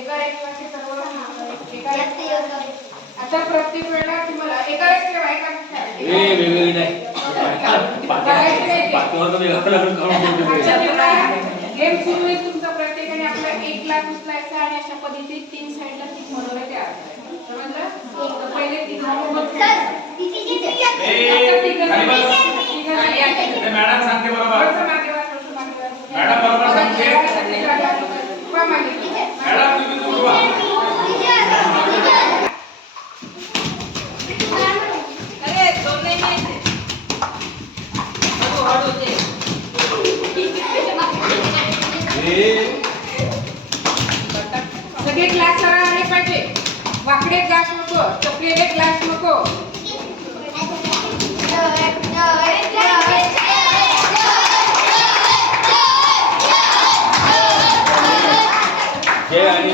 एका रेषेवरचे सर्व एका आता प्रत्येक वेळेला तुम्हाला एका रेषेवर आहे का वेगवेगळी नाही गेम सुरू आहे तुमचा प्रत्येकाने आपला 1 लाख उचलायचा आणि अशा पद्धतीने 3 साइडला 3 मनोरे तयार करायचे समजलं पहिले 3 मॅडम सांगते बरोबर मॅडम बरोबर सांगते मॅडम तुम्ही उठवा अरे दोन नाही माहिती हळू होते सगळे ग्लास सरळ आले पाहिजे वाकडे ग्लास नको चपलेले ग्लास नको जय आणि